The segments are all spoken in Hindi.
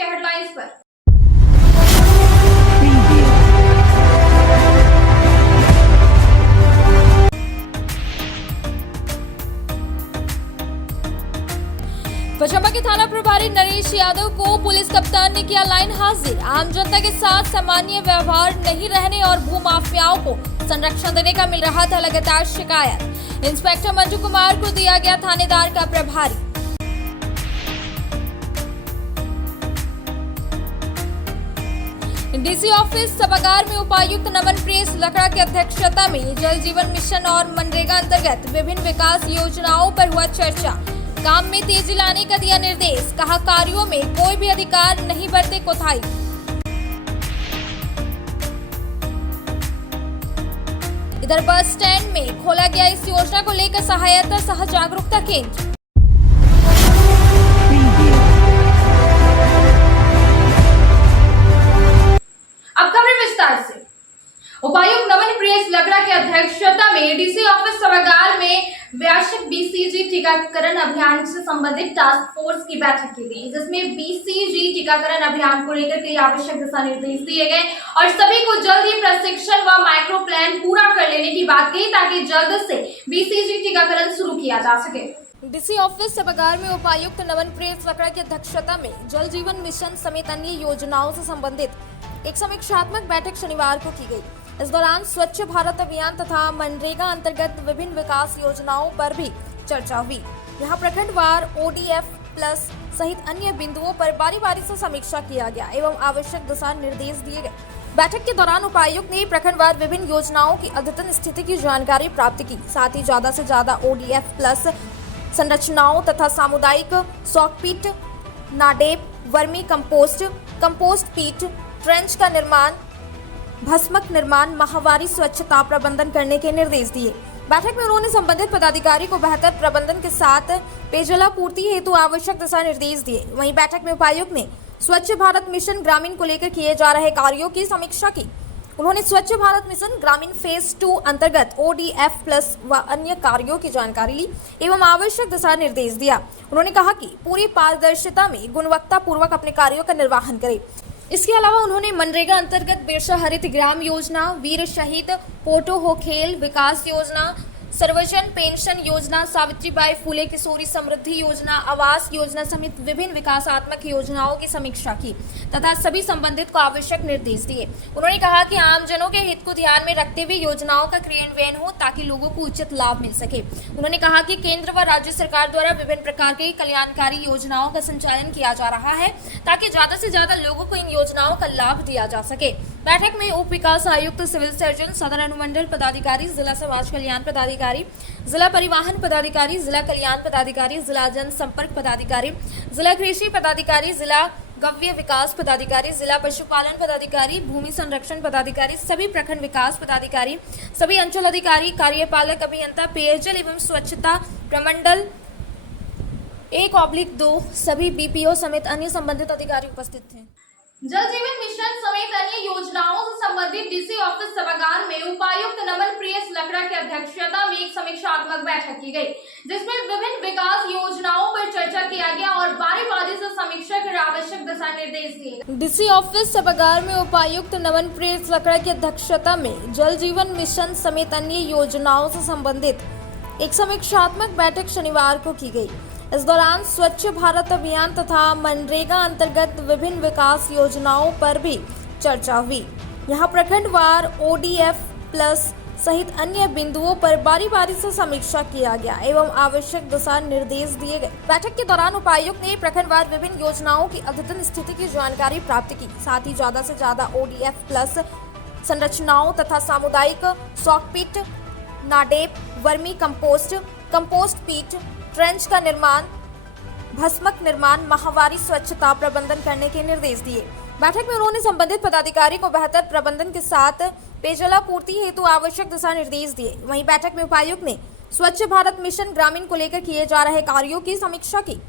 के हेडलाइंस पर। पचम्बा के थाना प्रभारी नरेश यादव को पुलिस कप्तान ने किया लाइन हाजिर। आम जनता के साथ सामान्य व्यवहार नहीं रहने और भूमाफियाओं को संरक्षण देने का मिल रहा था लगातार शिकायत। इंस्पेक्टर मंजू कुमार को दिया गया थानेदार का प्रभारी। डीसी ऑफिस सभागार में उपायुक्त नमन प्रियस लकड़ा की अध्यक्षता में जल जीवन मिशन और मनरेगा अंतर्गत विभिन्न विकास योजनाओं पर हुआ चर्चा। काम में तेजी लाने का दिया निर्देश, कहा कार्यों में कोई भी अधिकार नहीं बरते कोताही। इधर बस स्टैंड में खोला गया इस योजना को लेकर सहायता सह जागरूकता केंद्र। अब खबरें विस्तार से। उपायुक्त नमन प्रियस लकड़ा की अध्यक्षता में डीसी ऑफिस सभागार में वैश्विक बीसीजी टीकाकरण अभियान से संबंधित टास्क फोर्स की बैठक की गई, जिसमें बीसीजी टीकाकरण अभियान को लेकर कई आवश्यक दिशा निर्देश दिए गए और सभी को जल्द ही प्रशिक्षण व माइक्रो प्लान पूरा कर लेने की बात कही ताकि जल्द से बीसीजी टीकाकरण शुरू किया जा सके। डीसी ऑफिस सभागार में उपायुक्त नमन प्रियस लकड़ा की अध्यक्षता में जल जीवन मिशन समेत अन्य योजनाओं से संबंधित एक समीक्षात्मक बैठक शनिवार को की गई। इस दौरान स्वच्छ भारत अभियान तथा मनरेगा अंतर्गत विभिन्न विकास योजनाओं पर भी चर्चा हुई। यहाँ प्रखंडवार ओडीएफ प्लस सहित अन्य बिंदुओं पर बारी बारी से समीक्षा किया गया एवं आवश्यक दिशा निर्देश दिए गए। बैठक के दौरान उपायुक्त ने प्रखंडवार विभिन्न योजनाओं की अद्यतन स्थिति की जानकारी प्राप्त की, साथ ही ज्यादा से ज्यादा ओडीएफ प्लस संरचनाओं तथा सामुदायिक सॉकपीट, नाडेप, वर्मी कंपोस्ट, कंपोस्ट पीट, ट्रेंच का निर्माण, भस्मक निर्माण, माहवारी स्वच्छता प्रबंधन करने के निर्देश दिए। बैठक में उन्होंने संबंधित पदाधिकारी को बेहतर प्रबंधन के साथ पेयजलापूर्ति हेतु आवश्यक दिशा निर्देश दिए। वहीं बैठक में उपायुक्त ने स्वच्छ भारत मिशन ग्रामीण को लेकर किए जा रहे कार्यों की समीक्षा की। उन्होंने स्वच्छ भारत मिशन ग्रामीण फेज 2 अंतर्गत ओडीएफ प्लस व अन्य कार्यों की जानकारी ली एवं आवश्यक दिशा निर्देश दिया। उन्होंने कहा कि पूरी पारदर्शिता में गुणवत्ता पूर्वक अपने कार्यों का निर्वहन करे। इसके अलावा उन्होंने मनरेगा अंतर्गत बिरसा हरित ग्राम योजना, वीर शहीद पोटो हो खेल विकास योजना, सर्वजन पेंशन योजना, सावित्रीबाई फुले किशोरी समृद्धि योजना, आवास योजना समेत विभिन्न विकासात्मक योजनाओं की समीक्षा की तथा सभी संबंधित को आवश्यक निर्देश दिए। उन्होंने कहा कि आमजनों के हित को ध्यान में रखते हुए योजनाओं का क्रियान्वयन हो ताकि लोगों को उचित लाभ मिल सके। उन्होंने कहा कि केंद्र व राज्य सरकार द्वारा विभिन्न प्रकार की कल्याणकारी योजनाओं का संचालन किया जा रहा है ताकि ज्यादा से ज्यादा लोगों को इन योजनाओं का लाभ दिया जा सके। बैठक में उप विकास आयुक्त, सिविल सर्जन, सदर अनुमंडल पदाधिकारी, जिला समाज कल्याण पदाधिकारी, जिला परिवहन पदाधिकारी, जिला कल्याण पदाधिकारी, जिला जनसंपर्क पदाधिकारी, जिला कृषि पदाधिकारी, जिला गव्य विकास पदाधिकारी, जिला पशुपालन पदाधिकारी, भूमि संरक्षण पदाधिकारी, सभी प्रखंड विकास पदाधिकारी, सभी अंचल अधिकारी, कार्यपालक अभियंता, पेयजल एवं स्वच्छता प्रमंडल 1/2 सभी बीपीओ समेत अन्य संबंधित अधिकारी उपस्थित थे। जल जीवन मिशन समेत अन्य योजनाओं से संबंधित डीसी ऑफिस सभागार में उपायुक्त नमन प्रियस लकड़ा की अध्यक्षता में एक समीक्षात्मक बैठक की गई, जिसमें विभिन्न विकास योजनाओं पर चर्चा किया गया और बारी-बारी से समीक्षा कर आवश्यक दिशा निर्देश दिए। डीसी ऑफिस सभागार में उपायुक्त नमन प्रियस लकड़ा की अध्यक्षता में जल जीवन मिशन समेत अन्य योजनाओं से संबंधित एक समीक्षात्मक बैठक शनिवार को की गई। इस दौरान स्वच्छ भारत अभियान तथा मनरेगा अंतर्गत विभिन्न विकास योजनाओं पर भी चर्चा हुई। यहाँ प्रखंडवार ओडीएफ प्लस सहित अन्य बिंदुओं पर बारी बारी से समीक्षा किया गया एवं आवश्यक दिशा निर्देश दिए गए। बैठक के दौरान उपायुक्त ने प्रखंडवार विभिन्न योजनाओं की अद्यतन स्थिति की जानकारी प्राप्त की, साथ ही ज्यादा से ज्यादा ओडीएफ प्लस संरचनाओं तथा सामुदायिक सॉकपीट, नाडेप, वर्मी कंपोस्ट, कंपोस्ट पीट, ट्रेंच का निर्माण, भस्मक निर्माण, माहवारी स्वच्छता प्रबंधन करने के निर्देश दिए। बैठक में उन्होंने संबंधित पदाधिकारी को बेहतर प्रबंधन के साथ पेयजलापूर्ति हेतु आवश्यक दिशा निर्देश दिए। वहीं बैठक में उपायुक्त ने स्वच्छ भारत मिशन ग्रामीण को लेकर किए जा रहे कार्यों की समीक्षा की।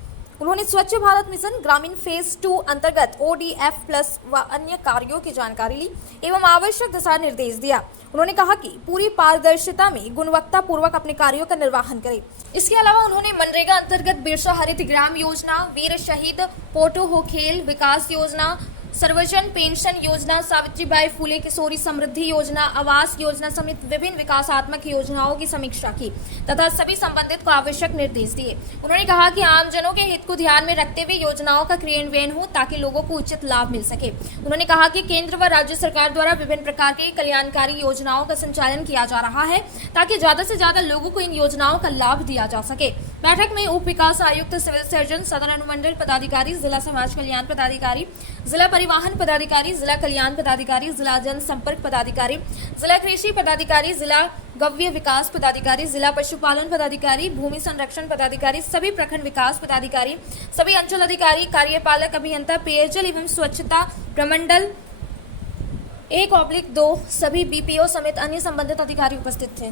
उन्होंने स्वच्छ भारत मिशन ग्रामीण फेज 2 अंतर्गत ODF+ व अन्य कार्यों की जानकारी ली एवं आवश्यक दिशा निर्देश दिया। उन्होंने कहा कि पूरी पारदर्शिता में गुणवत्ता पूर्वक अपने कार्यों का निर्वहन करें। इसके अलावा उन्होंने मनरेगा अंतर्गत बिरसा हरित ग्राम योजना, वीर शहीद पोटो हो खेल विकास योजना, सर्वजन पेंशन योजना, सावित्रीबाई फुले किशोरी समृद्धि योजना, आवास योजना समेत विभिन्न विकासात्मक योजनाओं की समीक्षा की तथा सभी संबंधित को आवश्यक निर्देश दिए। उन्होंने कहा कि आमजनों के हित को ध्यान में रखते हुए योजनाओं का क्रियान्वयन हो ताकि लोगों को उचित लाभ मिल सके। उन्होंने कहा कि केंद्र व राज्य सरकार द्वारा विभिन्न प्रकार की कल्याणकारी योजनाओं का संचालन किया जा रहा है ताकि ज्यादा से ज्यादा लोगों को इन योजनाओं का लाभ दिया जा सके। बैठक में उप विकास आयुक्त, सिविल सर्जन, सदर अनुमंडल पदाधिकारी, जिला समाज कल्याण पदाधिकारी, जिला परिवहन पदाधिकारी, जिला कल्याण पदाधिकारी, जिला जनसंपर्क पदाधिकारी, जिला कृषि पदाधिकारी, जिला गव्य विकास पदाधिकारी, जिला पशुपालन पदाधिकारी, भूमि संरक्षण पदाधिकारी, सभी प्रखंड विकास पदाधिकारी, सभी अंचल अधिकारी, कार्यपालक अभियंता, पेयजल एवं स्वच्छता प्रमंडल 1/2 सभी BPO समेत अन्य संबंधित अधिकारी उपस्थित थे।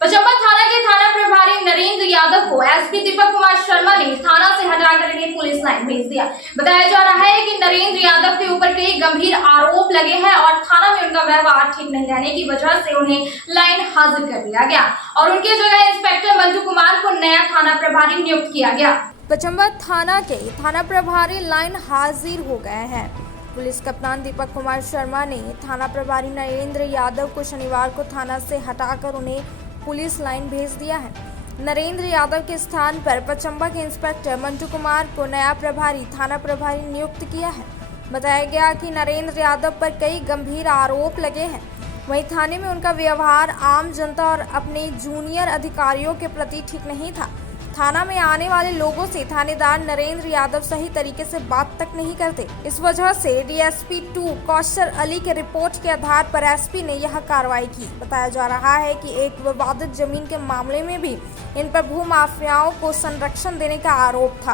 पचम्बा थाना के थाना प्रभारी नरेंद्र यादव को एसपी दीपक कुमार शर्मा ने थाना से हटाकर इन्हें पुलिस लाइन भेज दिया। बताया जा रहा है कि नरेंद्र यादव के ऊपर कई गंभीर आरोप लगे हैं और थाना में उनका व्यवहार ठीक नहीं रहने की वजह से उन्हें लाइन हाजिर कर दिया गया और उनकी जगह इंस्पेक्टर मंजू कुमार को नया थाना प्रभारी नियुक्त किया गया। पचम्बा थाना के थाना प्रभारी लाइन हाजिर हो गए हैं। पुलिस कप्तान दीपक कुमार शर्मा ने थाना प्रभारी नरेंद्र यादव को शनिवार को थाना से हटाकर उन्हें पुलिस लाइन भेज दिया है। नरेंद्र यादव के स्थान पर पचम्बा के इंस्पेक्टर मंजू कुमार को नया प्रभारी थाना प्रभारी नियुक्त किया है। बताया गया कि नरेंद्र यादव पर कई गंभीर आरोप लगे हैं। वहीं थाने में उनका व्यवहार आम जनता और अपने जूनियर अधिकारियों के प्रति ठीक नहीं था। थाना में आने वाले लोगों से थानेदार नरेंद्र यादव सही तरीके से बात तक नहीं करते। इस वजह से DSP 2 कौशर अली के रिपोर्ट के आधार पर SP ने यह कार्रवाई की। बताया जा रहा है कि एक विवादित जमीन के मामले में भी इन पर भूमाफियाओं को संरक्षण देने का आरोप था।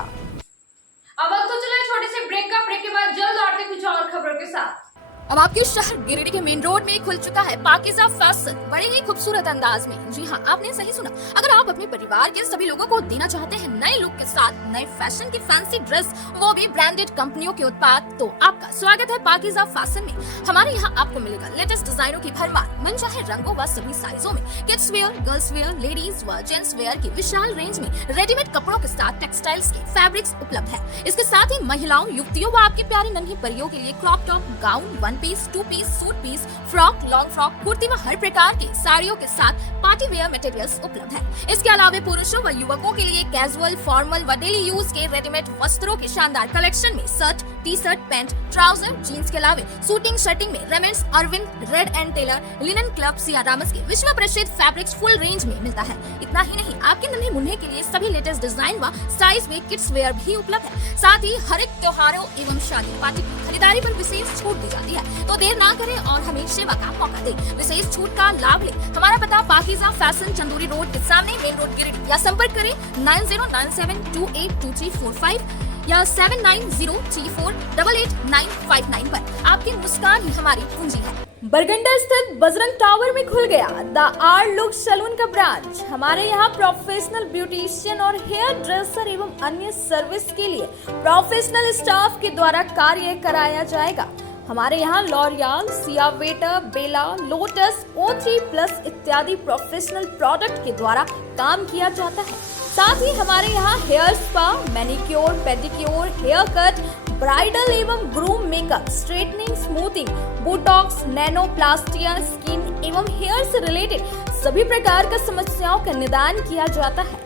अब तो चले छोटे से ब्रेक के बाद जल्द आते कुछ और खबरों के साथ। अब आपके शहर गिरिडीह के मेन रोड में खुल चुका है पाकिज़ा फैशन बड़े ही खूबसूरत अंदाज में। जी हाँ, आपने सही सुना। अगर आप अपने परिवार के सभी लोगों को देना चाहते हैं नए लुक के साथ नए फैशन की फैंसी ड्रेस, वो भी ब्रांडेड कंपनियों के उत्पाद, तो आपका स्वागत है पाकिज़ा फैशन में। हमारे यहाँ आपको मिलेगा लेटेस्ट डिजाइनों की भरमार, मनचाहे रंगों व सभी साइजों में, kids wear, girls wear, ladies व जेंट्स वेयर की विशाल रेंज में रेडीमेड कपड़ों के साथ टेक्सटाइल्स के फैब्रिक्स उपलब्ध है। इसके साथ ही महिलाओं, युवतियों व आपकी प्यारी नन्ही परियों के लिए crop top, gown, 1 piece, 2 piece, suit piece, frock, long frock, kurti व हर प्रकार के साड़ियों के साथ पार्टी वेयर मटेरियल्स उपलब्ध है। इसके अलावा पुरुषों व युवकों के लिए कैजुअल, फॉर्मल व डेली यूज के रेडीमेड वस्त्रों के शानदार कलेक्शन में shirt, T-shirt, pant, trouser, jeans के अलावा शूटिंग शर्टिंग में Raymonds, Arvind, Reid and Taylor, linen Club, Siyarams के विश्व प्रसिद्ध फैब्रिक्स फुल रेंज में मिलता है। इतना ही नहीं, आपके नन्हे मुन्ने के लिए सभी लेटेस्ट डिजाइन व साइज में किड्स वेयर भी उपलब्ध है। साथ ही हर एक त्योहारों एवं शादी पार्टी की खरीदारी पर विशेष छूट दी जाती है, तो देर ना करें और हमें सेवा का मौका दे, विशेष छूट का लाभ ले। हमारा पता पाकिज़ा फैशन, चंदूरी रोड के सामने, मेन रोड गिरिडीह, या संपर्क करें 9097282345 या 7903488959 पर। आपकी मुस्कान ही हमारी पूंजी है। बरगंडा स्थित बजरंग टावर में खुल गया द आर्ट लुक सैलून का ब्रांच। हमारे यहाँ प्रोफेशनल ब्यूटिशियन और हेयर ड्रेसर एवं अन्य सर्विस के लिए प्रोफेशनल स्टाफ के द्वारा कार्य कराया जाएगा। हमारे यहाँ लॉरियल, सियावेटर, बेला, लोटस, O3+ इत्यादि प्रोफेशनल प्रोडक्ट के द्वारा काम किया जाता है। साथ ही हमारे यहाँ hair spa, manicure, pedicure, hair cut, bridal एवं groom makeup, straightening, smoothing, botox, nanoplastia, skin एवं हेयर से रिलेटेड सभी प्रकार का समस्याओं का निदान किया जाता है।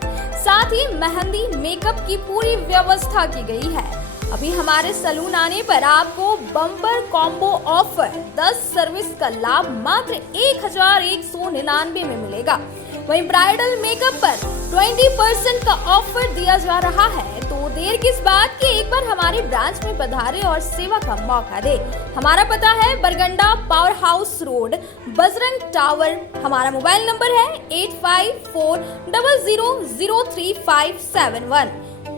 साथ ही मेहंदी, मेकअप की पूरी व्यवस्था की गई है। अभी हमारे सैलून आने पर आपको बम्पर कॉम्बो ऑफर 10 सर्विस का लाभ मात्र 1199 में मिलेगा। वहीं ब्राइडल मेकअप पर 20% का ऑफर दिया जा रहा है। तो देर किस बात की, एक बार हमारे ब्रांच में पधारे और सेवा का मौका दे। हमारा पता है Barganda power house road, Bajrang tower. हमारा मोबाइल नंबर है 8540003571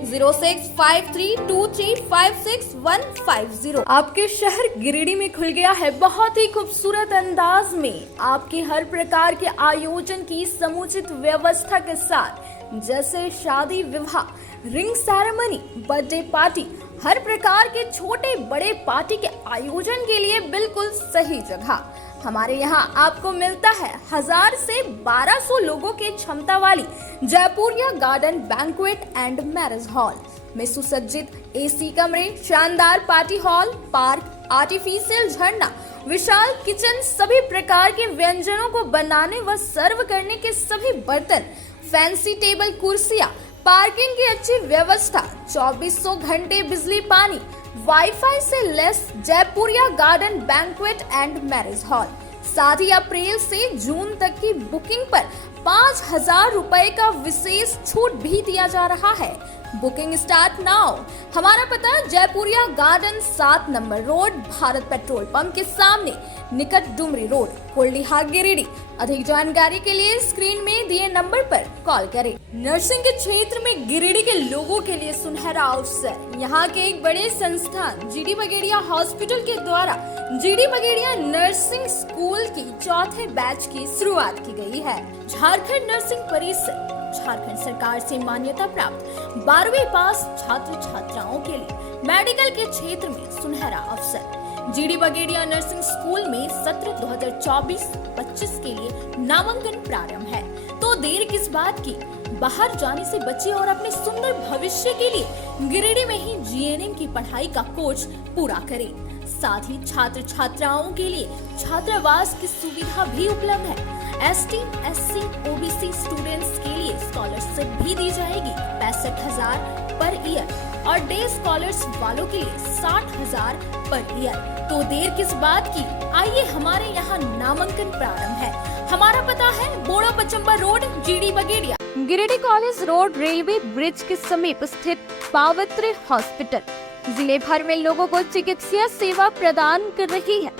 065323565150। आपके शहर गिरिडीह में खुल गया है बहुत ही खूबसूरत अंदाज में आपके हर प्रकार के आयोजन की समुचित व्यवस्था के साथ जैसे शादी विवाह, रिंग सेरेमनी, बर्थडे पार्टी, हर प्रकार के छोटे बड़े पार्टी के आयोजन के लिए बिल्कुल सही जगह। हमारे यहाँ आपको मिलता है 1000 से 1200 लोगों की क्षमता वाली Jaipuria garden banquet and marriage hall में सुसज्जित एसी कमरे, शानदार पार्टी हॉल, पार्क, आर्टिफिशियल झरना, विशाल किचन, सभी प्रकार के व्यंजनों को बनाने व सर्व करने के सभी बर्तन, फैंसी टेबल कुर्सियां, पार्किंग की अच्छी व्यवस्था, 2400 घंटे बिजली पानी, वाईफाई से less Jaipuria garden banquet and marriage hall. साथ ही अप्रैल से जून तक की बुकिंग पर 5000 रुपए का विशेष छूट भी दिया जा रहा है। Booking start now. हमारा पता Jaipuria garden 7 number road, Bharat petrol pump के सामने, निकट डुमरी रोड, कोल्डीहा, गिरिडीह। अधिक जानकारी के लिए स्क्रीन में दिए नंबर पर कॉल करें। नर्सिंग के क्षेत्र में गिरिडीह के लोगों के लिए सुनहरा अवसर। यहाँ के एक बड़े संस्थान जीडी बगेड़िया हॉस्पिटल के द्वारा जीडी बगेड़िया नर्सिंग स्कूल की 4थे बैच की शुरुआत की गई है। झारखंड नर्सिंग परिषद झारखंड सरकार से मान्यता प्राप्त 12वीं पास छात्र छात्राओं के लिए मेडिकल के क्षेत्र में सुनहरा अवसर। जीडी बगेड़िया नर्सिंग स्कूल में सत्र 2024-25 के लिए नामांकन प्रारंभ है, तो देर किस बात की, बाहर जाने से बचिए और अपने सुंदर भविष्य के लिए गिरिडीह में ही जीएनएम की पढ़ाई का कोर्स पूरा करें। साथ ही छात्र छात्राओं के लिए छात्रावास की सुविधा भी उपलब्ध है। एसटी, एससी, ओबीसी स्टूडेंट्स के लिए स्कॉलरशिप भी दी जाएगी 65,000 पर ईयर और डे स्कॉलर्स वालों के लिए 60,000 पर ईयर। तो देर किस बात की, आइए हमारे यहाँ नामांकन प्रारंभ है। हमारा पता है Bora Pachamba road, GD Bagedia. Giridih college road, railway bridge के समीप स्थित पावित्र हॉस्पिटल जिले भर में लोगों को चिकित्सा सेवा प्रदान कर रही है।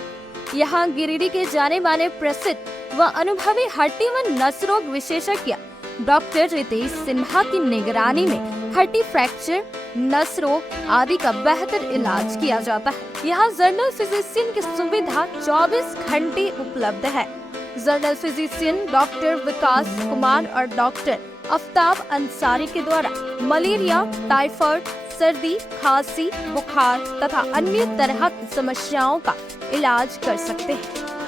यहाँ गिरिडीह के जाने माने प्रसिद्ध व अनुभवी हड्डी व नस रोग विशेषज्ञ डॉक्टर रितेश सिन्हा की निगरानी में हड्डी फ्रैक्चर, नस रोग आदि का बेहतर इलाज किया जाता है। यहाँ जनरल फिजिशियन की सुविधा 24 घंटे उपलब्ध है। जनरल फिजिशियन डॉक्टर विकास कुमार और डॉक्टर आफ्ताब अंसारी के द्वारा मलेरिया, टाइफाइड, सर्दी, खांसी, बुखार तथा अन्य तरह की समस्याओं का इलाज कर सकते हैं।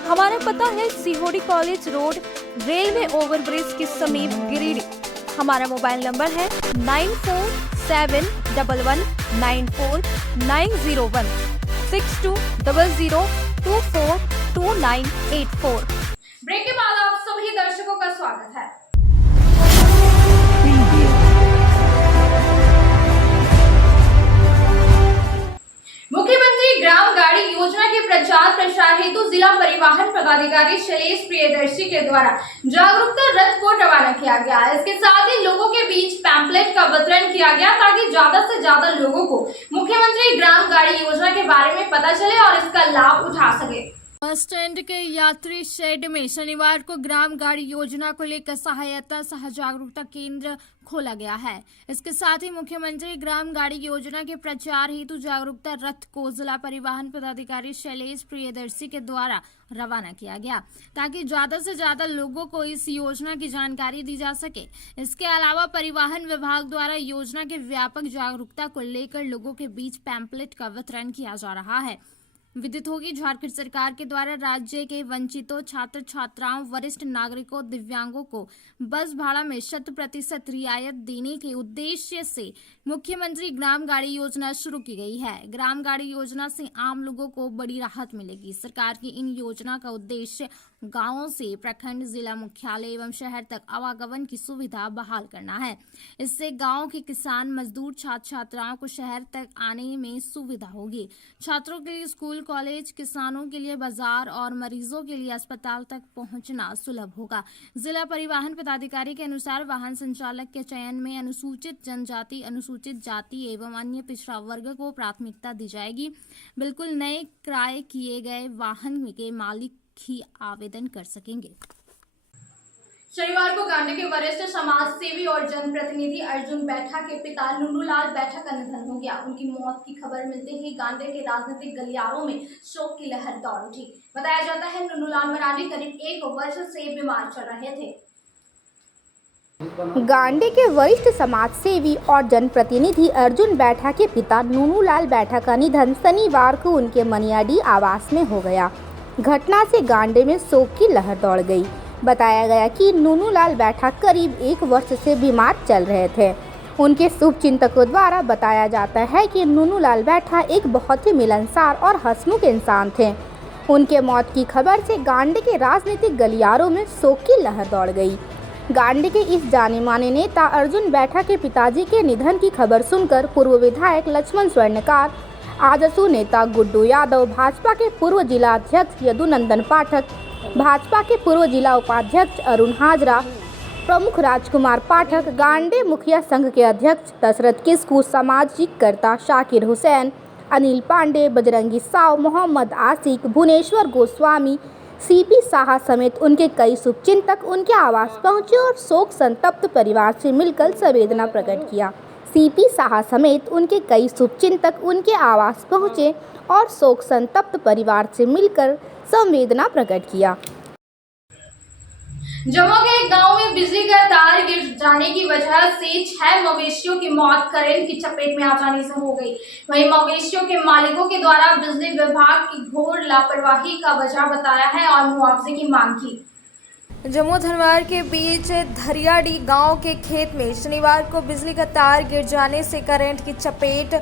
हमारा पता है सीहोडी कॉलेज रोड, रेलवे ओवरब्रिज के समीप, गिरिडीह। हमारा मोबाइल नंबर है 9471194901 6200242984। ब्रेक के बाद आप सभी दर्शकों का स्वागत है। मुख्यमंत्री ग्राम गाड़ी योजना के प्रचार प्रसार हेतु जिला परिवहन पदाधिकारी शैलेश प्रियदर्शी के द्वारा जागरूकता रथ को रवाना किया गया। इसके साथ ही लोगों के बीच पैम्पलेट का वितरण किया गया ताकि ज्यादा से ज्यादा लोगों को मुख्यमंत्री ग्राम गाड़ी योजना के बारे में पता चले और इसका लाभ उठा सके। बस स्टैंड के यात्री शेड में शनिवार को ग्राम गाड़ी योजना को लेकर सहायता सह जागरूकता केंद्र खोला गया है। इसके साथ ही मुख्यमंत्री ग्राम गाड़ी योजना के प्रचार हेतु जागरूकता रथ को जिला परिवहन पदाधिकारी शैलेश प्रियदर्शी के द्वारा रवाना किया गया ताकि ज्यादा से ज्यादा लोगों को इस योजना की जानकारी दी जा सके। इसके अलावा परिवहन विभाग द्वारा योजना के व्यापक जागरूकता को लेकर लोगों के बीच पैम्पलेट का वितरण किया जा रहा है। विदित होगी झारखंड सरकार के द्वारा राज्य के वंचितों, छात्र छात्राओं, वरिष्ठ नागरिकों, दिव्यांगों को बस भाड़ा में 100% रियायत देने के उद्देश्य से मुख्यमंत्री ग्राम गाड़ी योजना शुरू की गई है। ग्राम गाड़ी योजना से आम लोगों को बड़ी राहत मिलेगी। सरकार की इन योजना का उद्देश्य गांवों से प्रखंड, जिला मुख्यालय एवं शहर तक आवागमन की सुविधा बहाल करना है। इससे गांव के किसान, मजदूर, छात्र छात्राओं को शहर तक आने में सुविधा होगी। छात्रों के लिए स्कूल कॉलेज, किसानों के लिए बाजार और मरीजों के लिए अस्पताल तक पहुंचना सुलभ होगा। जिला परिवहन पदाधिकारी के अनुसार वाहन संचालक के चयन में अनुसूचित जनजाति, अनुसूचित जाति एवं अन्य पिछड़ा वर्ग को प्राथमिकता दी जाएगी। बिल्कुल नए क्रय किए गए वाहन के मालिक ही आवेदन कर सकेंगे। शनिवार को गांधी के वरिष्ठ समाज सेवी और जनप्रतिनिधि अर्जुन बैठा के पिता नुनूलाल बैठा का निधन हो गया। उनकी मौत की खबर मिलते ही गांधी के राजनीतिक गलियारों में शोक की लहर दौड़ उठी। बताया जाता है नुनूलाल मरांडी करीब 1 वर्ष से बीमार चल रहे थे। गांडी के वरिष्ठ समाजसेवी और जनप्रतिनिधि अर्जुन बैठा के पिता नूनूलाल बैठा का निधन शनिवार को उनके मनियाडी आवास में हो गया। घटना से गांडी में शोक की लहर दौड़ गई। बताया गया कि नूनूलाल बैठा करीब 1 वर्ष से बीमार चल रहे थे। उनके शुभचिंतकों द्वारा बताया जाता है कि नूनूलाल बैठा एक बहुत ही मिलनसार और हंसमुख इंसान थे। उनके मौत की खबर से गांडी के राजनीतिक गलियारों में शोक की लहर दौड़ गई। गांडी के इस जाने माने नेता अर्जुन बैठा के पिताजी के निधन की खबर सुनकर पूर्व विधायक लक्ष्मण स्वर्णकार, आजसू नेता गुड्डू यादव, भाजपा के पूर्व जिला अध्यक्ष यदुनंदन पाठक, भाजपा के पूर्व जिला उपाध्यक्ष अरुण हाजरा, प्रमुख राजकुमार पाठक, गांडी मुखिया संघ के अध्यक्ष दशरथ किस्कू, सामाजिक कर्ता शाकिर हुसैन, अनिल पांडे, बजरंगी साव, मोहम्मद आसिक, भुवनेश्वर गोस्वामी, सीपी साहा समेत उनके कई शुभचिंतक उनके आवास पहुंचे और शोक संतप्त परिवार से मिलकर संवेदना प्रकट किया। सीपी साहा समेत उनके कई शुभचिंतक उनके आवास पहुंचे और शोक संतप्त परिवार से मिलकर संवेदना प्रकट किया। जम्मू के एक गांव में बिजली का तार गिर जाने की वजह से 6 मवेशियों की मौत करंट की चपेट में आ जाने से हो गई। वहीं मवेशियों के मालिकों के द्वारा बिजली विभाग की घोर लापरवाही का वजह बताया है और मुआवजे की मांग की। जम्मू धनवार के बीच धरियाडी गांव के खेत में शनिवार को बिजली का तार गिर जाने से करंट की चपेट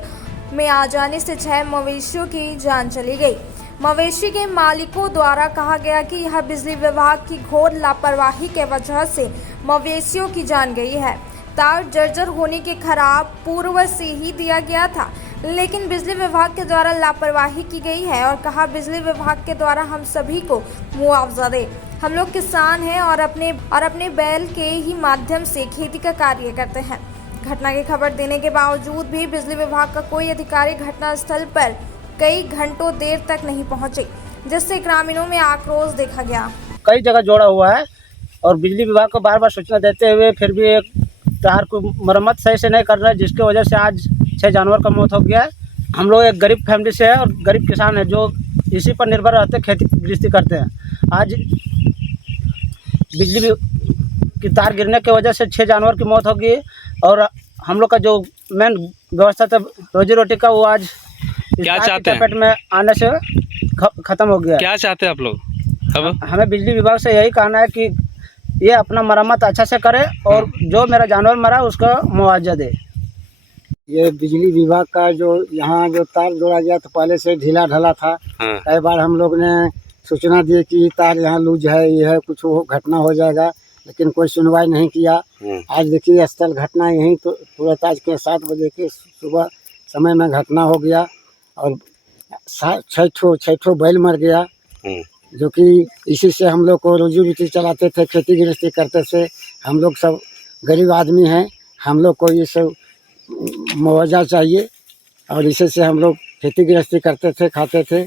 में आ जाने से 6 मवेशियों की जान चली गई। मवेशी के मालिकों द्वारा कहा गया कि यह बिजली विभाग की घोर लापरवाही के वजह से मवेशियों की जान गई है। तार जर्जर होने के खराब पूर्व से ही दिया गया था, लेकिन बिजली विभाग के द्वारा लापरवाही की गई है और कहा बिजली विभाग के द्वारा हम सभी को मुआवजा दे। हम लोग किसान हैं और अपने बैल के ही माध्यम से खेती का कार्य करते हैं। घटना की खबर देने के बावजूद भी बिजली विभाग का कोई अधिकारी घटनास्थल पर कई घंटों देर तक नहीं पहुंचे, जिससे ग्रामीणों में आक्रोश देखा गया। कई जगह जोड़ा हुआ है और बिजली विभाग को बार बार सूचना देते हुए फिर भी एक तार को मरम्मत सही से नहीं कर रहा है, जिसके वजह से आज 6 जानवर का मौत हो गया है। हम लोग एक गरीब फैमिली से है और गरीब किसान है जो इसी पर निर्भर रहते खेती गृहस्थी करते हैं। आज बिजली की तार गिरने की वजह से 6 जानवर की मौत हो गई और हम लोग का जो मेन व्यवस्था था रोजी रोटी का, वो आज क्या चाहते हैं? चपेट में आने से खत्म हो गया। क्या चाहते हैं आप लोग? अब हमें बिजली विभाग से यही कहना है कि ये अपना मरम्मत अच्छा से करे और जो मेरा जानवर मरा उसका मुआवजा दे। ये बिजली विभाग का जो यहाँ जो तार जोड़ा गया तो पहले से ढीला ढला था। कई बार हम लोग ने सूचना दी कि तार यहाँ लूज है, ये है, कुछ घटना हो जाएगा, लेकिन कोई सुनवाई नहीं किया। आज देखिए स्थल घटना यहीं तो तुरंत आज के 7 बजे के सुबह समय में घटना हो गया और 6 बैल मर गया, जो कि इसी से हम लोग को रोजी रोटी चलाते थे, खेती गृहस्थी करते थे। हम लोग सब गरीब आदमी हैं, हम लोग को ये सब मुआवजा चाहिए और इसी से हम लोग खेती गृहस्थी करते थे, खाते थे।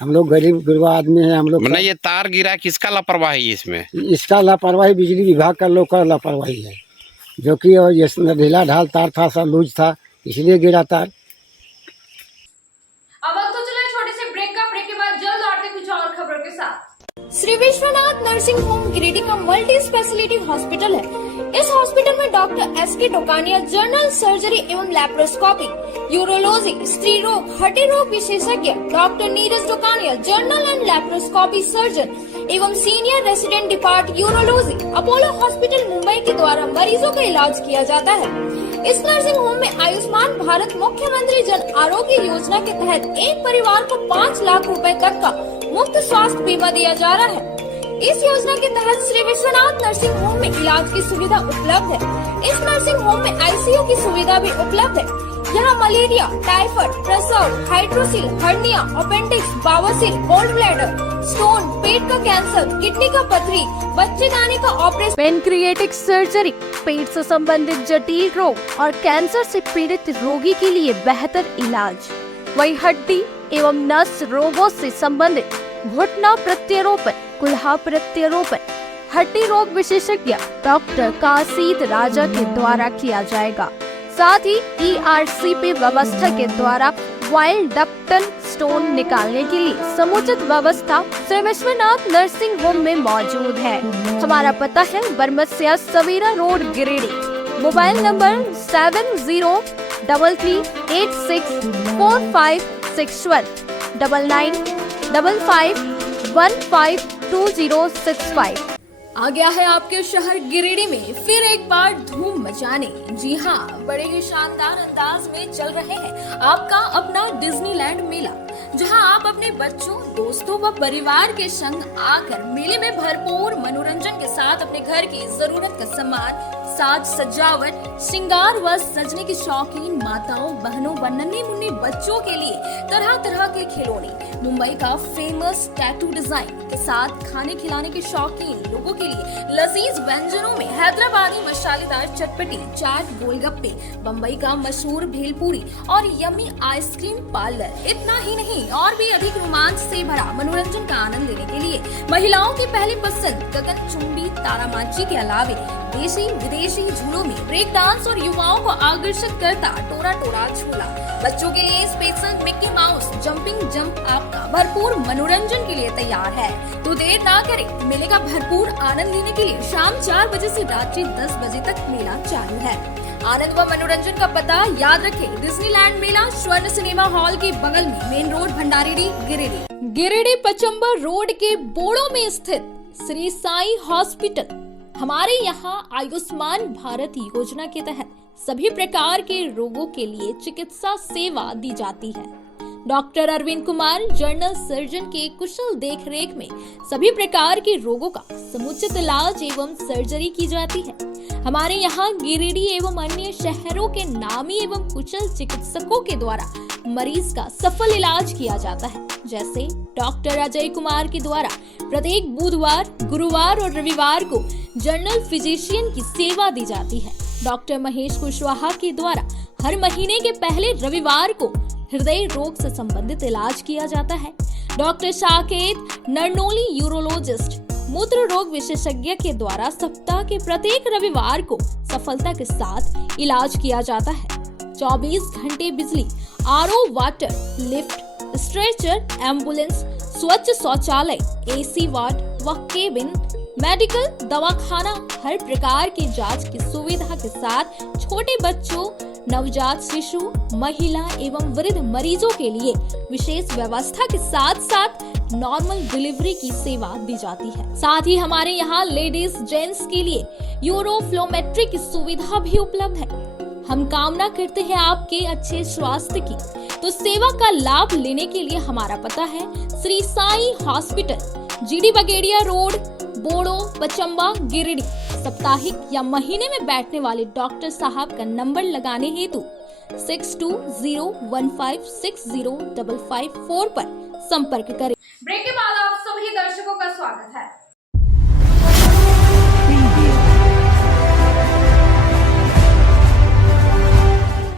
हम लोग गरीब गुरबा आदमी हैं। हम लोग ये तार गिरा, किसका लापरवाही है इसमें? इसका लापरवाही बिजली विभाग का लोग का लापरवाही है, जो कि और ये ढीला ढाल तार था, सब लूज था, इसलिए गिरा तार। अब तो चले छोटे से ब्रेक के बाद जल्द आते कुछ और खबरों के साथ। श्री विश्वनाथ नर्सिंग होम गिरिडीह का मल्टी स्पेशलिटी हॉस्पिटल है। इस हॉस्पिटल में doctor S K. Tokania general surgery एवं लैप्रोस्कोपी, यूरोलॉजी, स्त्री रोग, हड्डी रोग विशेषज्ञ, doctor Neeraj Tokania general and laparoscopy surgeon एवं senior resident depart urology, Apollo hospital Mumbai के द्वारा मरीजों का इलाज किया जाता है। इस नर्सिंग होम में आयुष्मान भारत मुख्यमंत्री जन आरोग्य योजना के तहत एक परिवार को 5 लाख रुपए तक का मुफ्त स्वास्थ्य बीमा दिया जा रहा है। इस योजना के तहत श्री विश्वनाथ नर्सिंग होम में इलाज की सुविधा उपलब्ध है। इस नर्सिंग होम में आईसीयू की सुविधा भी उपलब्ध है। यहाँ मलेरिया, टाइफाइड, प्रसव, हाइड्रोसिल, हर्निया, अपेंडिक्स, बावसील, गोल्ड ब्लैडर, स्टोन, पेट का कैंसर, किडनी का पथरी, बच्चेदानी का ऑपरेशन, पेनक्रिएटिक सर्जरी, पेट से संबंधित जटिल रोग और कैंसर से पीड़ित रोगी के लिए बेहतर इलाज। वही हड्डी एवं नस रोगों से संबंधित घुटना प्रत्यारोपण, कुल्हा प्रत्यारोपण, हड्डी रोग विशेषज्ञ डॉक्टर काशीद राजा के द्वारा किया जाएगा। साथ ही ERCP व्यवस्था के द्वारा वाइल्ड डक्टन स्टोन निकालने के लिए समुचित व्यवस्था श्री विश्वनाथ नर्सिंग होम में मौजूद है। हमारा पता है Baramsiya Savera road Giridih. Mobile number 7033864561 9955152065। आ गया है आपके शहर गिरिडीह में फिर एक बार धूम मचाने। जी हाँ, बड़े ही शानदार अंदाज में चल रहे हैं आपका अपना डिज्नीलैंड मेला, जहां आप अपने बच्चों, दोस्तों व परिवार के संग आकर मेले में भरपूर मनोरंजन के साथ अपने घर की जरूरत का सामान, साज सजावट, श्रृंगार व सजने की शौकीन माताओं, बहनों व नन्हे मुन्ने बच्चों के लिए तरह तरह के खिलौने, मुंबई का फेमस टैटू डिजाइन के साथ खाने खिलाने के शौकीन लोगों के लिए लजीज व्यंजनों में हैदराबादी मसालेदार चटपटी, चाट, गोलगप्पे, बम्बई का मशहूर भेलपूरी और यम्मी आइसक्रीम पार्लर। इतना ही नहीं, और भी अधिक रोमांच से भरा मनोरंजन का आनंद लेने के लिए महिलाओं की पहली पसंद गगनचुंबी तारामाची के अलावे देशी विदेशी झूलों में ब्रेक डांस और युवाओं को आकर्षित करता टोरा टोरा झूला। बच्चों के लिए special Mickey mouse jumping jump आपका भरपूर मनोरंजन के लिए तैयार है। तो देर ना करें, मेले का भरपूर आनंद लेने के लिए शाम 4 बजे से रात्रि 10 बजे तक मेला चालू है। आनंद व मनोरंजन का पता याद रखें, डिज्नीलैंड मेला स्वर्ण सिनेमा हॉल के बगल में, main road, Bhandaridih, Giridih. Giridih Pachambar road के बोड़ो में स्थित श्री साई हॉस्पिटल। हमारे यहाँ आयुष्मान भारत योजना के तहत सभी प्रकार के रोगों के लिए चिकित्सा सेवा दी जाती है। Doctor Arvind Kumar general surgeon के कुशल देखरेख में सभी प्रकार के रोगों का समुचित इलाज एवं सर्जरी की जाती है। हमारे यहाँ गिरिडीह एवं अन्य शहरों के नामी एवं कुशल चिकित्सकों के द्वारा मरीज का सफल इलाज किया जाता है। जैसे डॉक्टर अजय कुमार के द्वारा प्रत्येक बुधवार, गुरुवार और रविवार को जनरल फिजिशियन की सेवा दी जाती है। डॉक्टर महेश कुशवाहा के द्वारा हर महीने के पहले रविवार को हृदय रोग से संबंधित इलाज किया जाता है। डॉक्टर साकेत नरनोली यूरोलॉजिस्ट मूत्र रोग विशेषज्ञ के द्वारा सप्ताह के प्रत्येक रविवार को सफलता के साथ इलाज किया जाता है। 24 घंटे बिजली, RO water, lift, stretcher, ambulance, स्वच्छ शौचालय, एसी वार्ड व केबिन, मेडिकल दवाखाना, हर प्रकार की जांच की सुविधा के साथ छोटे बच्चों, नवजात शिशु, महिला एवं वृद्ध मरीजों के लिए विशेष व्यवस्था के साथ साथ नॉर्मल डिलीवरी की सेवा दी जाती है। साथ ही हमारे यहाँ लेडीज जेंट्स के लिए यूरोफ्लोमेट्री की सुविधा भी उपलब्ध है। हम कामना करते हैं आपके अच्छे स्वास्थ्य की, तो सेवा का लाभ लेने के लिए हमारा पता है Shri Sai hospital, G D Bagedia road, Bodo, Pachamba, Giridih. साप्ताहिक या महीने में बैठने वाले डॉक्टर साहब का नंबर लगाने हेतु 6201560554 पर संपर्क करें। ब्रेक के बाद आप सभी दर्शकों का स्वागत है।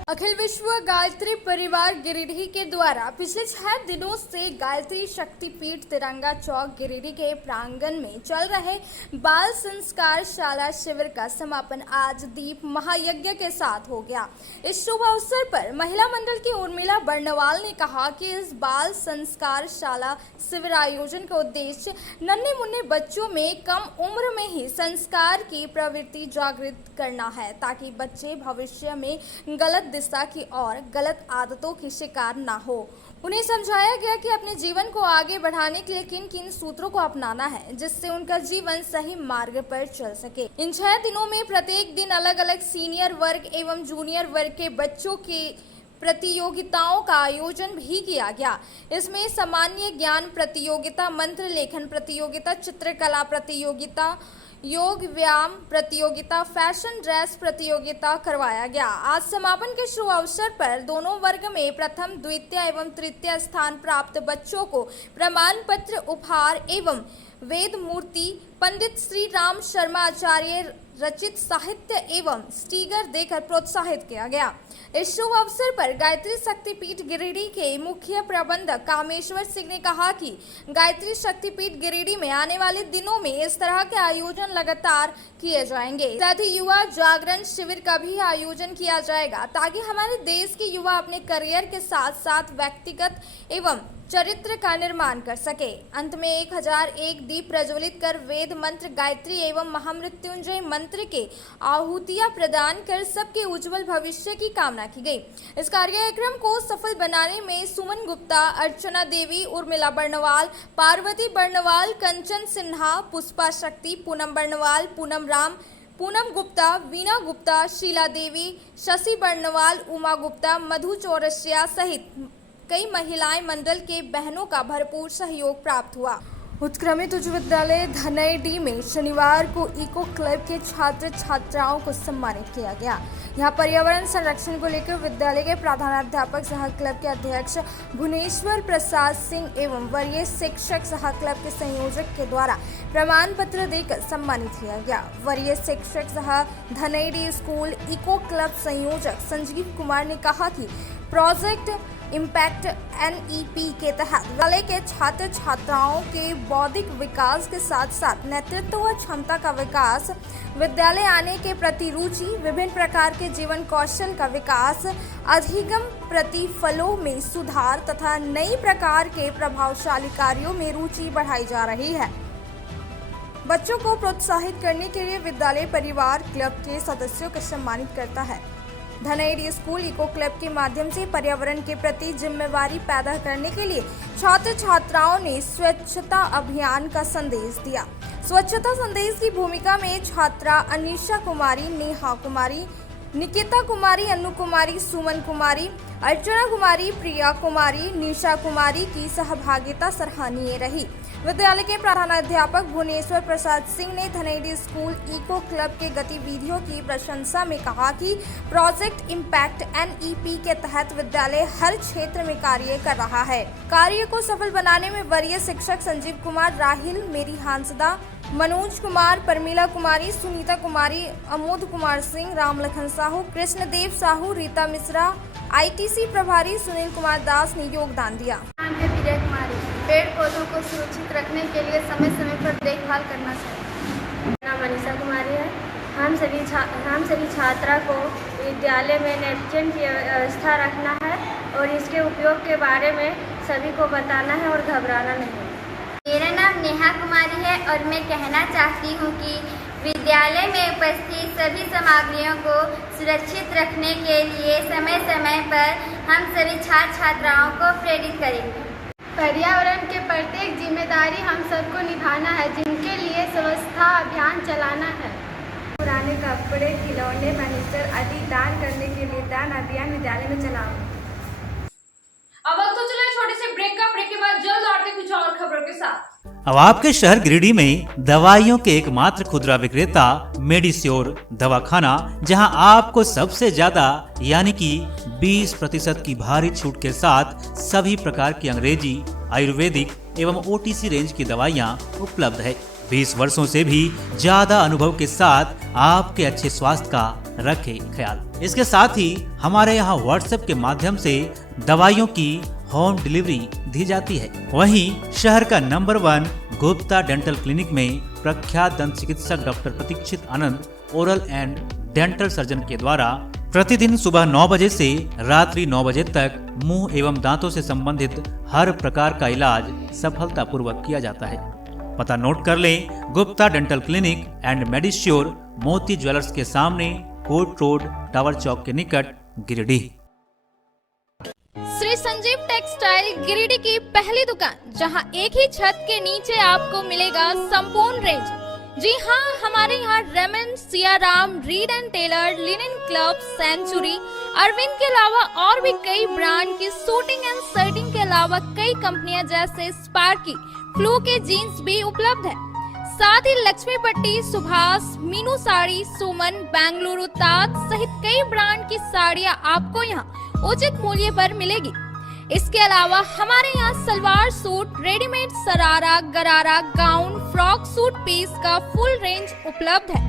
अखिल विश्व गायत्री परिवार गिरिडीह के द्वारा पिछले 6 दिनों से गायत्री शक्तिपीठ तिरंगा चौक गिरिडीह के प्रांगण में चल रहे बाल संस्कार शाला शिविर का समापन आज दीप महायज्ञ के साथ हो गया। इस शुभ अवसर पर महिला मंडल की उर्मिला बर्नवाल ने कहा कि इस बाल संस्कार शाला शिविर आयोजन का उद्देश्य नन्हे मुन्ने बच्चों में कम उम्र में ही संस्कार की प्रवृत्ति जागृत करना है, ताकि बच्चे भविष्य में गलत दिशा की और गलत आदतों की शिकार ना हो। उन्हें समझाया गया कि अपने जीवन को आगे बढ़ाने के लिए किन किन सूत्रों को अपनाना है, जिससे उनका जीवन सही मार्ग पर चल सके। इन 6 दिनों में प्रत्येक दिन अलग अलग सीनियर वर्ग एवं जूनियर वर्ग के बच्चों के प्रतियोगिताओं का आयोजन भी किया गया। इसमें सामान्य ज्ञान प्रतियोगिता, मंत्र लेखन प्रतियोगिता, चित्रकला प्रतियोगिता, योग व्यायाम प्रतियोगिता, फैशन ड्रेस प्रतियोगिता करवाया गया। आज समापन के शुभ अवसर पर दोनों वर्ग में प्रथम, द्वितीय एवं तृतीय स्थान प्राप्त बच्चों को प्रमाण पत्र, उपहार एवं वेद मूर्ति पंडित श्री राम शर्मा आचार्य रचित साहित्य एवं स्टीकर देकर प्रोत्साहित किया गया। इस शुभ अवसर पर गायत्री शक्तिपीठ गिरिडीह के मुख्य प्रबंधक कामेश्वर सिंह ने कहा कि गायत्री शक्तिपीठ गिरिडीह में आने वाले दिनों में इस तरह के आयोजन लगातार किए जाएंगे। साथ ही युवा जागरण शिविर का भी आयोजन किया जाएगा ताकि हमारे देश के युवा अपने करियर के साथ साथ व्यक्तिगत एवं चरित्र का निर्माण कर सके। अंत में 1001 दीप प्रज्वलित कर वेद मंत्र गायत्री एवं महामृत्युंजय मंत्र के आहुतियां प्रदान कर सबके उज्जवल भविष्य की कामना की गई। इस कार्यक्रम को सफल बनाने में सुमन गुप्ता, अर्चना देवी, उर्मिला बर्णवाल, पार्वती बर्णवाल, कंचन सिन्हा, पुष्पा शक्ति, पूनम बर्णवाल, पूनम राम, पूनम गुप्ता, वीना गुप्ता, शीला देवी, शशि बर्णवाल, उमा गुप्ता, मधु चौरसिया सहित कई महिलाएं मंडल के बहनों का भरपूर सहयोग प्राप्त हुआ। उत्क्रमित उच्च विद्यालय धनईडीह में शनिवार को इको क्लब के छात्र छात्राओं को सम्मानित किया गया। यहां पर्यावरण संरक्षण को लेकर विद्यालय के प्रधानाध्यापक सह क्लब के अध्यक्ष भुवनेश्वर प्रसाद सिंह एवं वरीय शिक्षक सह क्लब के संयोजक के द्वारा प्रमाण पत्र देकर सम्मानित किया गया। वरीय शिक्षक सह धनईडीह स्कूल इको क्लब संयोजक संजीव कुमार ने कहा कि प्रोजेक्ट इम्पैक्ट NEP के तहत विद्यालय के छात्र छात्राओं के बौद्धिक विकास के साथ साथ नेतृत्व व क्षमता का विकास, विद्यालय आने के प्रति रुचि, विभिन्न प्रकार के जीवन कौशल का विकास, अधिगम प्रतिफलों में सुधार तथा नई प्रकार के प्रभावशाली कार्यों में रुचि बढ़ाई जा रही है। बच्चों को प्रोत्साहित करने के लिए विद्यालय परिवार क्लब के सदस्यों को सम्मानित करता है। धनईडीह स्कूल इको क्लब के माध्यम से पर्यावरण के प्रति जिम्मेवारी पैदा करने के लिए छात्र छात्राओं ने स्वच्छता अभियान का संदेश दिया। स्वच्छता संदेश की भूमिका में छात्रा अनीशा कुमारी, नेहा कुमारी, निकिता कुमारी, अनु कुमारी, सुमन कुमारी, अर्चना कुमारी, प्रिया कुमारी, निशा कुमारी की सहभागिता सराहनीय रही। विद्यालय के प्रधानाध्यापक भुवनेश्वर प्रसाद सिंह ने धनईडीह स्कूल इको क्लब के गतिविधियों की प्रशंसा में कहा कि प्रोजेक्ट इम्पैक्ट NEP के तहत विद्यालय हर क्षेत्र में कार्य कर रहा है। कार्य को सफल बनाने में वरीय शिक्षक संजीव कुमार, राहिल, मेरी हांसदा, मनोज कुमार, परमिला कुमारी, सुनीता कुमारी, अमोद कुमार सिंह, रामलखन साहू, कृष्णदेव साहू, रीता मिश्रा, ITC प्रभारी सुनील कुमार दास ने योगदान दिया। पेड़ पौधों को सुरक्षित रखने के लिए समय समय पर देखभाल करना चाहिए। मेरा नाम अनीशा कुमारी है। हम सभी छात्रा को विद्यालय में नैपकिन की व्यवस्था रखना है और इसके उपयोग के बारे में सभी को बताना है और घबराना नहीं। मेरा नाम नेहा कुमारी है और मैं कहना चाहती हूँ कि विद्यालय में उपस्थित सभी सामग्रियों को सुरक्षित रखने के लिए समय समय पर हम सभी छात्र छात्राओं को प्रेरित करेंगे। पर्यावरण के प्रत्येक जिम्मेदारी हम सबको निभाना है, जिनके लिए स्वच्छता अभियान चलाना है। पुराने कपड़े, खिलौने, फर्नीचर आदि दान करने के लिए दान अभियान विद्यालय में चलाओ। अब तो चले छोटे से ब्रेक के बाद जल्द लौटते कुछ और खबरों के साथ। अब आपके शहर गिरिडीह में दवाइयों के एकमात्र खुदरा विक्रेता मेडिश्योर दवाखाना, जहां आपको सबसे ज्यादा यानी कि 20% की भारी छूट के साथ सभी प्रकार की अंग्रेजी, आयुर्वेदिक एवं OTC रेंज की दवाइयां उपलब्ध है। 20 वर्षों से भी ज्यादा अनुभव के साथ आपके अच्छे स्वास्थ्य का रखे ख्याल। इसके साथ ही हमारे यहाँ WhatsApp के माध्यम से दवाइयों की होम डिलीवरी दी जाती है। वहीं शहर का नंबर 1 गुप्ता डेंटल क्लिनिक में प्रख्यात दंत चिकित्सक doctor Pratikshit Anand oral and dental surgeon के द्वारा प्रतिदिन सुबह 9 बजे से रात्रि 9 बजे तक मुंह एवं दांतों से संबंधित हर प्रकार का इलाज सफलतापूर्वक किया जाता है। पता नोट कर लें, गुप्ता डेंटल क्लिनिक एंड मेडिश्योर, मोती ज्वेलर्स के सामने, कोर्ट रोड, टावर चौक के निकट, गिरिडीह। श्री संजीव टेक्सटाइल गिरिडीह की पहली दुकान, जहां एक ही छत के नीचे आपको मिलेगा संपूर्ण रेंज। जी हाँ, हमारे यहाँ Raymond, Siyaram, Reid and Taylor, linen club, century, Arvind के अलावा और भी कई ब्रांड की सूटिंग एंड शर्टिंग के अलावा कई कंपनियां जैसे स्पार्की, फ्लू के जीन्स भी उपलब्ध है। साथ ही लक्ष्मी पट्टी, सुभाष, मीनू साड़ी, सुमन, बेंगलुरु ताज सहित कई ब्रांड की साड़ियां आपको यहाँ उचित मूल्य पर मिलेगी। इसके अलावा हमारे यहाँ सलवार सूट, रेडीमेड सरारा, गरारा, गाउन, फ्रॉक सूट पीस का फुल रेंज उपलब्ध है।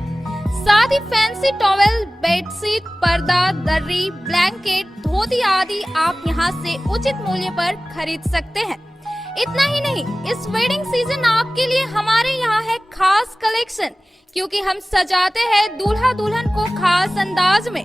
साथ ही फैंसी टॉवेल, बेडशीट, पर्दा, दर्री, ब्लैंकेट, धोती आदि आप यहाँ से उचित मूल्य पर खरीद सकते हैं। इतना ही नहीं, इस वेडिंग सीजन आपके लिए हमारे यहाँ है खास कलेक्शन, क्योंकि हम सजाते हैं दूल्हा दुल्हन को खास अंदाज में।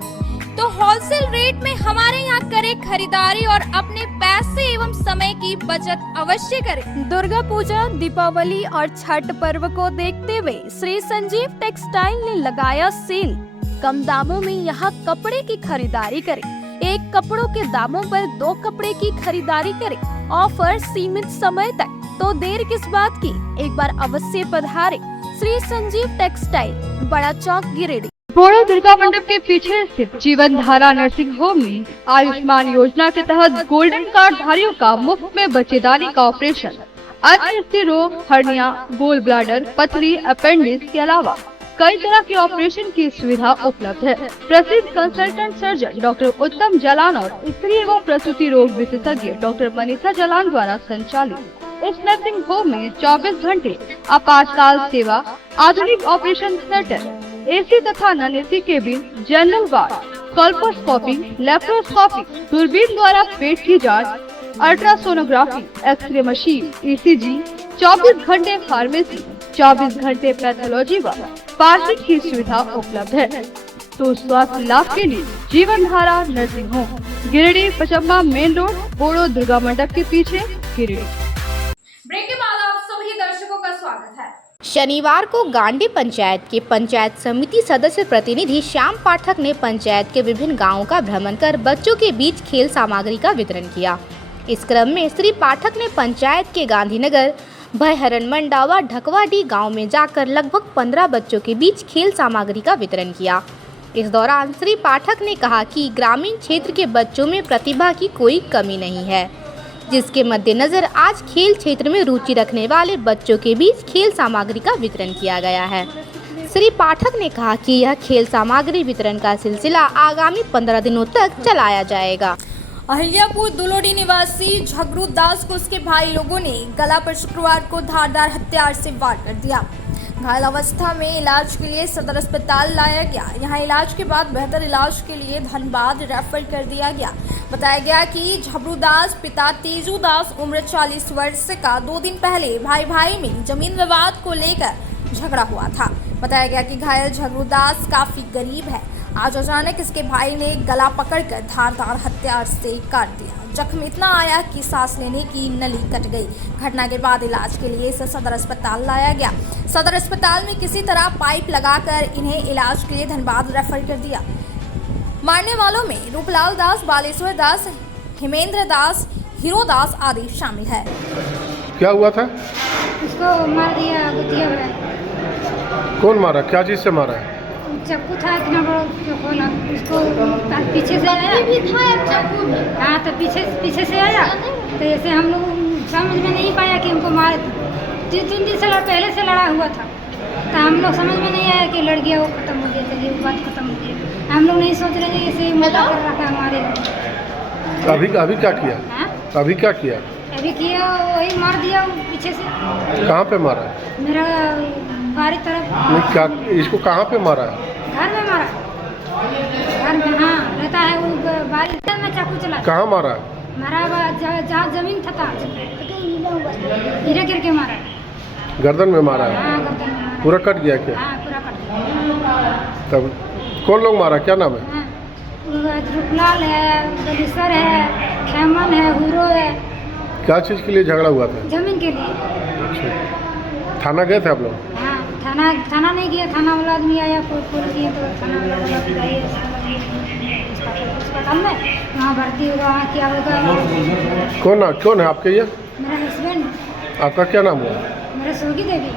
तो होलसेल रेट में हमारे यहाँ करें खरीदारी और अपने पैसे एवं समय की बचत अवश्य करें। दुर्गा पूजा, दीपावली और छठ पर्व को देखते हुए श्री संजीव टेक्सटाइल ने लगाया सेल। कम दामों में यहाँ कपड़े की खरीदारी करें। एक कपड़ों के दामों पर 2 कपड़े की खरीदारी करें। ऑफर सीमित समय तक, तो देर किस बात की, एक बार अवश्य पधारें। श्री संजीव टेक्सटाइल, बड़ा चौक, गिरिडीह। बोड़ो दुर्गा मंडप के पीछे स्थित जीवन धारा नर्सिंग होम में आयुष्मान योजना के तहत गोल्डन कार्ड धारियों का मुफ्त में बच्चेदानी का ऑपरेशन, अन्य स्थिर रोग, हर्निया, गोल ब्लाडर, पथरी, अपेंडिक्स के अलावा कई तरह के ऑपरेशन की सुविधा उपलब्ध है। प्रसिद्ध कंसल्टेंट सर्जन डॉक्टर उत्तम जलान और स्त्री एवं प्रसूति रोग विशेषज्ञ डॉक्टर मनीषा जलान द्वारा संचालित इस नर्सिंग होम में 24 घंटे आपातकाल सेवा, आधुनिक ऑपरेशन थिएटर, एसी तथा non AC cabin, general ward, colposcopy, laparoscopy, दूरबीन द्वारा पेट की जांच, अल्ट्रासोनोग्राफी, एक्सरे मशीन, ईसीजी, 24 घंटे फार्मेसी, 24 घंटे पैथोलॉजी व पार्किंग की सुविधा उपलब्ध है। तो स्वास्थ्य लाभ के लिए Jeevan Dhara nursing home, Giridih, Pachamba main road, Bodo Durga मंडप के पीछे, गिरिडीह। ब्रेक के बाद आप सभी दर्शकों का स्वागत है। शनिवार को गांडी पंचायत के पंचायत समिति सदस्य प्रतिनिधि श्याम पाठक ने पंचायत के विभिन्न गांवों का भ्रमण कर बच्चों के बीच खेल सामग्री का वितरण किया। इस क्रम में श्री पाठक ने पंचायत के गांधीनगर, भयहरण मंडा व ढकवाडी गांव में जाकर लगभग 15 बच्चों के बीच खेल सामग्री का वितरण किया। इस दौरान श्री पाठक ने कहा कि ग्रामीण क्षेत्र के बच्चों में प्रतिभा की कोई कमी नहीं है, जिसके मद्देनजर आज खेल क्षेत्र में रुचि रखने वाले बच्चों के बीच खेल सामग्री का वितरण किया गया है। श्री पाठक ने कहा कि यह खेल सामग्री वितरण का सिलसिला आगामी 15 दिनों तक चलाया जाएगा। अहिल्यापुर दुलोडी निवासी झगरू दास को उसके भाई लोगों ने गला पर शुक्रवार को धारदार हथियार से वार कर दिया। घायल अवस्था में इलाज के लिए सदर अस्पताल लाया गया। यहां इलाज के बाद बेहतर इलाज के लिए धनबाद रेफर कर दिया गया। बताया गया कि झगरू दास पिता तेजू दास उम्र 40 वर्ष का 2 दिन पहले भाई भाई में जमीन विवाद को लेकर झगड़ा हुआ था। बताया गया कि घायल झगरू दास काफी गरीब है। आज अचानक इसके भाई ने गला पकड़कर धारदार हथियार से काट दिया। जख्म इतना आया कि सांस लेने की नली कट गई। घटना के बाद इलाज के लिए इसे सदर अस्पताल लाया गया। सदर अस्पताल में किसी तरह पाइप लगाकर इन्हें इलाज के लिए धनबाद रेफर कर दिया। मारने वालों में रूपलाल दास, बालेश्वर दास, हेमेंद्र दास, हीरो दास आदि शामिल है। क्या हुआ था? उसको मार दिया गुतिया में। कौन मारा? क्या चीज से मारा है? चाकू था, इतना बड़ा खोला उसको, पीछे से आया भी था चाकू। हाँ, तो पीछे से आया, तो ऐसे हम लोग समझ में नहीं पाया कि हमको मार 3 दिन से पहले से लड़ा हुआ था, तो हम लोग समझ में नहीं आया कि लड़ गया, वो खत्म हो गया, चलिए वो बात खत्म हो गई। हम लोग नहीं सोच रहे थे ऐसे मजा कर रहा था हमारे। अभी क्या किया? अभी क्या किया? अभी किया वही मार दिया पीछे से। कहाँ पे मारा? मेरा बारी तरफ। नहीं, क्या इसको कहाँ पे मारा है? घर में मारा। घर में, हाँ, रहता है वो बारी में चाकू चला। कहाँ मारा? मारा जहाँ जमीन था गिर के मारा। गर्दन में मारा है? हाँ, गर्दन में मारा। पूरा कट गया क्या? हाँ, पूरा कट गया। तब कौन लोग मारा? क्या नाम है? रूपलाल है, बालेश्वर है, खेमन है, हीरो है। क्या चीज़ के लिए झगड़ा हुआ था? जमीन के लिए। अच्छा, थाना गए थे आप लोग? हाँ, थाना नहीं गया, थाना वाला आदमी आया फोन किए तो थाना वाला बताइए अस्पताल में, वहाँ भर्ती होगा, वहाँ क्या होगा। कौन है आपके? ये मेरा हस्बैंड। आपका क्या नाम हुआ? मेरा सोगी देवी।